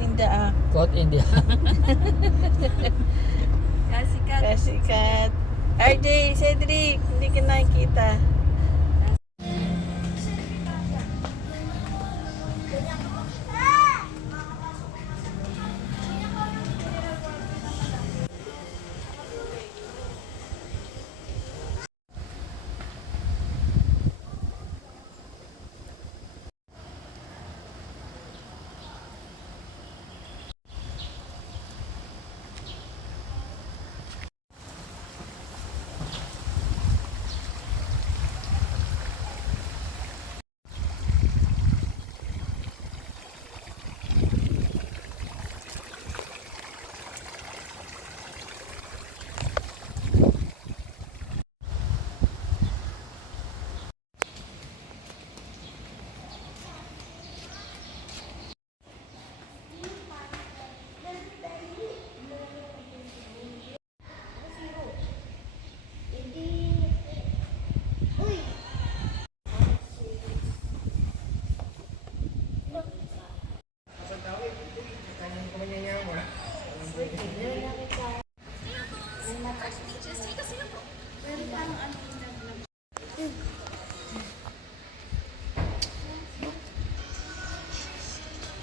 in the Caught in the... Kasikat. RJ, Cedric, hindi ka nakikita.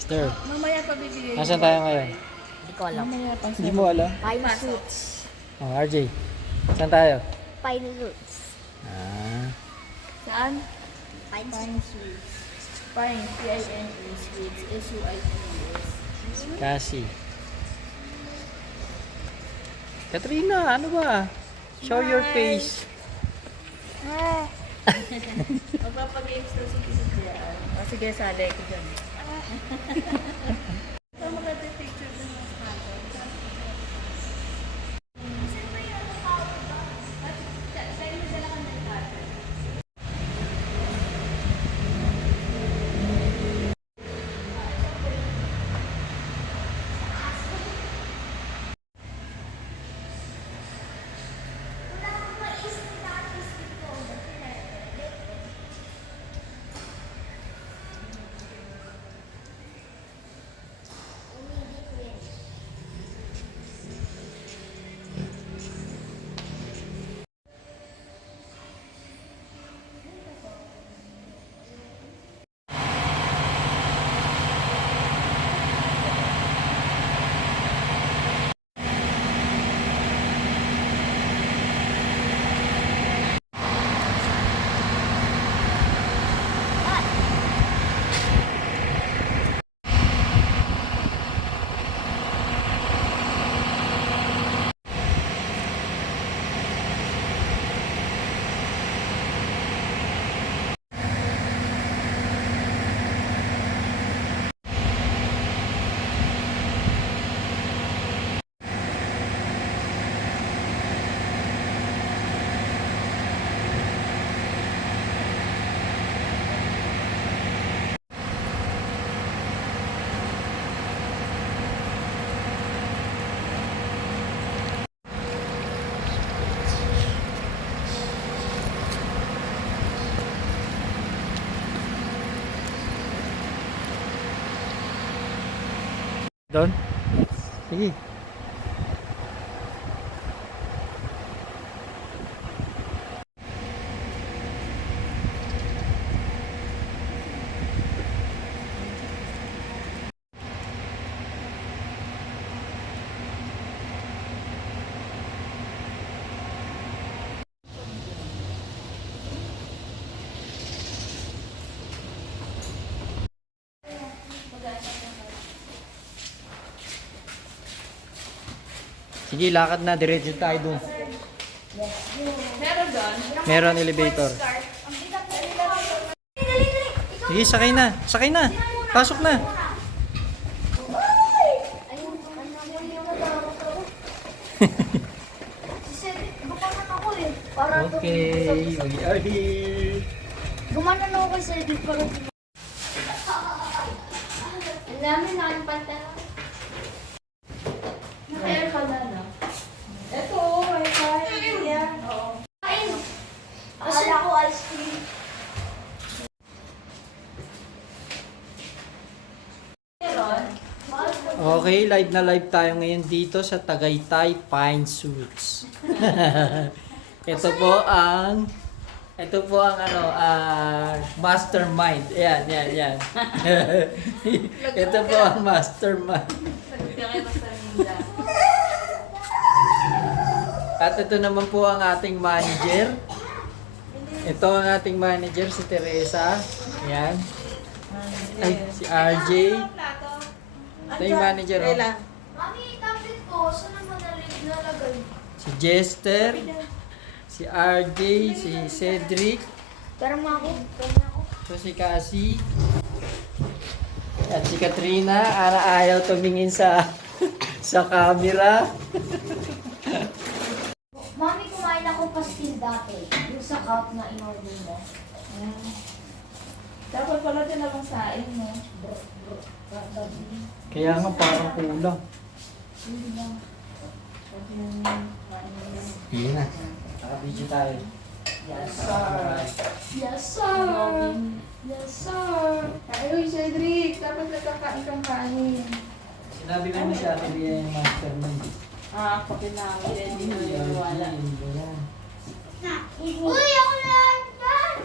Sir, Mamaya pa bibigay. nasaan tayo ngayon? Hindi ko alam. Mamaya pa. Hindi mo alam? Pine Roots. Oh, RJ, saan tayo? Pine Roots. Ah, Saan? Pine Pine Sweets. Pine, P-I-N-E, Sweets, S-U-I-T-S. Kasi. Katrina, ano ba? Show your face. Magpapag-games daw si Kisidian. O sige, sali ko dyan. Saan magpapag-picture dun ng sponsor? Doon? Sige. Sige, lakad na. Diretso tayo doon. Meron doon? Meron elevator. Sige, sakay na. Sakay na. Pasok na. Okay, we are here. Gumanon ako kay Cedric para ang dami na ang pantala. Meron ka na, no? Ito, wifi. Yan. Oo. Kain! Akala ko ice cream. Meron? Mahal ko Okay, live na live tayo ngayon dito sa Tagaytay Pine Suits. Ito po ang mastermind. Yan. Ito po ang mastermind. Sagot ka kay Master Nila. At ito naman po ang ating manager. Ito ang ating manager, si Teresa. Yan. Ay, si RJ. Ito yung manager. Oh. Mami, tablet ko. Saan naman nalagay? Si Jester. Si RJ. Si Cedric. Pero ako. So si Cassie. At si Katrina. Ayaw tumingin sa camera. Mami, kumain ako pastil dati. Yung sa cup na in-order mo. Ayan. Dapat pala din naman sain mo. Kaya nga parang kulang. Hindi na. Naka-video tayo. Yes, sir. Yes, sir. Yes, sir. Ay, Cedric, dapat nagkakain kang kanin. Sinabi ko na si Ate Bia yung mastermind. Kapit namin. Hindi mo yung wala. Uy, ako lang dyan!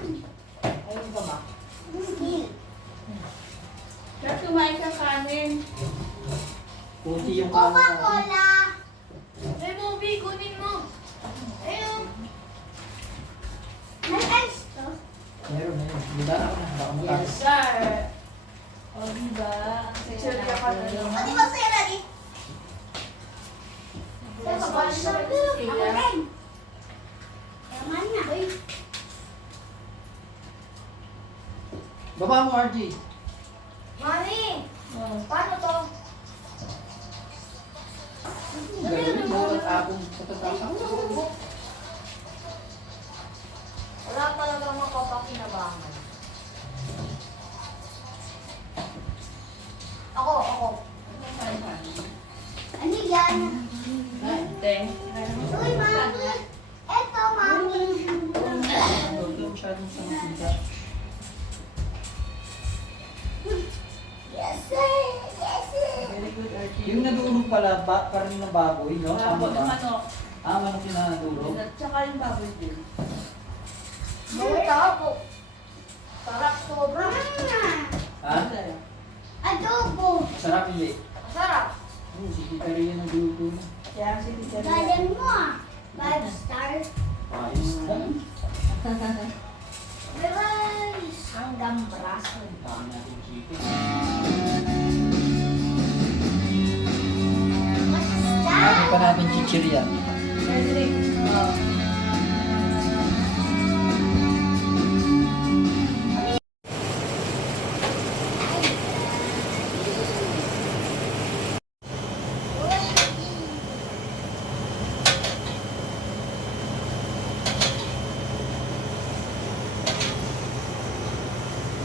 Ayun ka ba? Skill. Dapat kumain kang kanin. Puti yung kanin natin. Coca-Cola! May movie, kunin mo. Ayun. May ice to? Meron. Diba? Baka Yes, matapos. sir. O, diba? Sure ka pa na lang. Ano ba sa'yo, Lali? Yes, Ako rin. Yaman na. Uy. Baba mo, RJ. Mami, Oh. paano to? Galing mo. Tatapong patatapang. Wala talaga makapakinabangan. Ako. Ano yan? Teng. Uy, Mami. Eto, Mami. Ito masyadong sa makita. Yes, sir. Yes, sir. Very good, Archie. Yung nadulog pala, parang na baboy, no? Bravo, Tama yung ba? manok. Manok yung nadulog. Tsaka yung baboy din. Bawal ako. Sarap sobra. Ha? Adobo. Masarap hindi. Sarap. Si Tita Rhea nadulog na. Kaya si Teacher. Galing mo ah. 5 stars. Ayos lang. Guys, hanggang braso. Dami natin chicken. What's Dami pa that? natin chichirya. Cedric. Oh.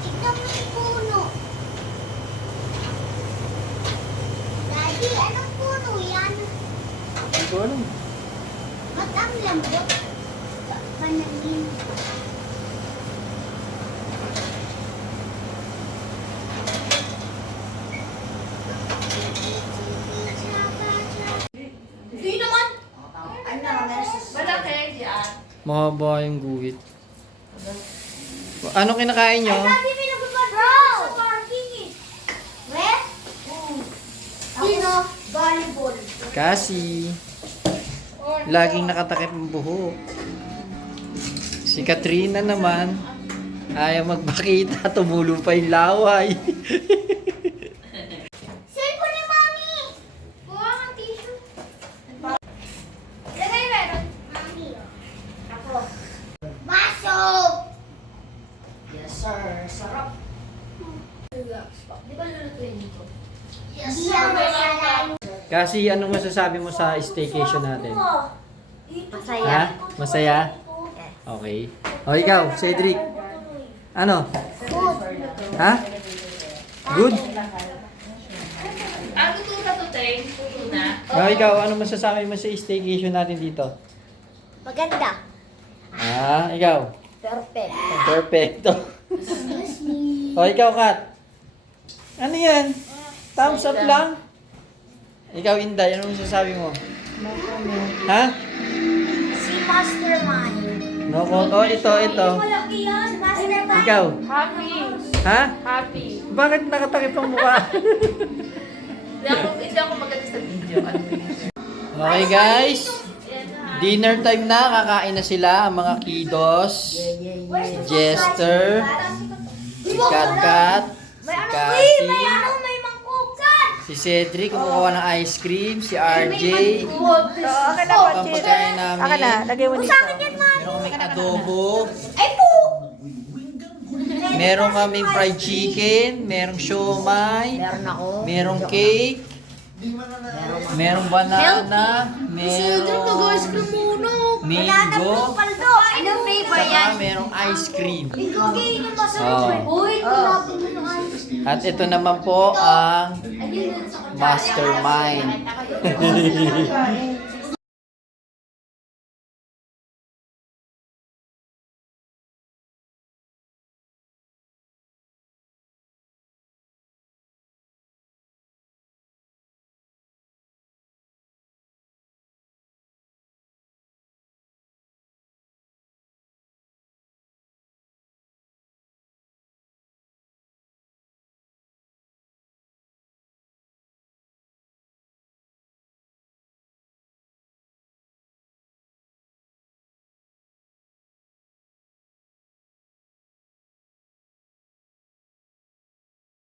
Tignan mo yung puno. Daddy, anong puno yan? Hindi ko alam. Ba't ang lambot? Pananim. Hindi naman. Ano naman? Malaki, diyan. Mahaba yung guhit. Ano kinakain nyo? Sabi may nagbabarao sa parking eh. Weh? Sino? Volleyball. Kasi, laging nakatakip ang buhok. Si Katrina naman, ayaw magpakita, tumulo pa yung laway. Cellphone ni Mami! Buha ang tissue. Lagay meron. Mami. Ako. Maso! Yes, sir. Sarap. Di ba lulutuin dito? Yes, sir. Kasi, anong masasabi mo sa staycation natin? Masaya. Ha? Masaya? Okay. O ikaw, Cedric, ano? Food. Ha? Good? Ano tuna to, Teng? Tuna? O ikaw, ano masasabi mo sa staycation natin dito? Maganda. Ikaw? Perfect. Perfecto. Excuse me. O ikaw, Kat? Ano yan? Thumbs up lang? Ikaw, Inday, anong sasabi mo? Ha? Si Mastermind. No, oh, ito. Malaki yan. Mastermind. Ikaw, Happy. ha? Happy. Bakit nakatakip ang mukha? Hindi ako maganda sa video. Okay, guys. Dinner time na. Kakain na sila, ang mga kiddos. Si Jester, si Katkat, si Cassie, May mangkok. Saan? si Cedric, kumukuha ng ice cream, si RJ. Akin na po, Ang pagkain namin. Akin na, lagay mo dito. Meron kaming adobo. Ay po! Meron kaming fried chicken. Merong siomay. Merong cake. Merong banana. Merong mango. Paldo! Anong flavor yan? Saka merong ice cream. Ikaw kayo yung masarap. Uy, tinapon mo ng ice. At ito naman po ang Ayun, sa mastermind.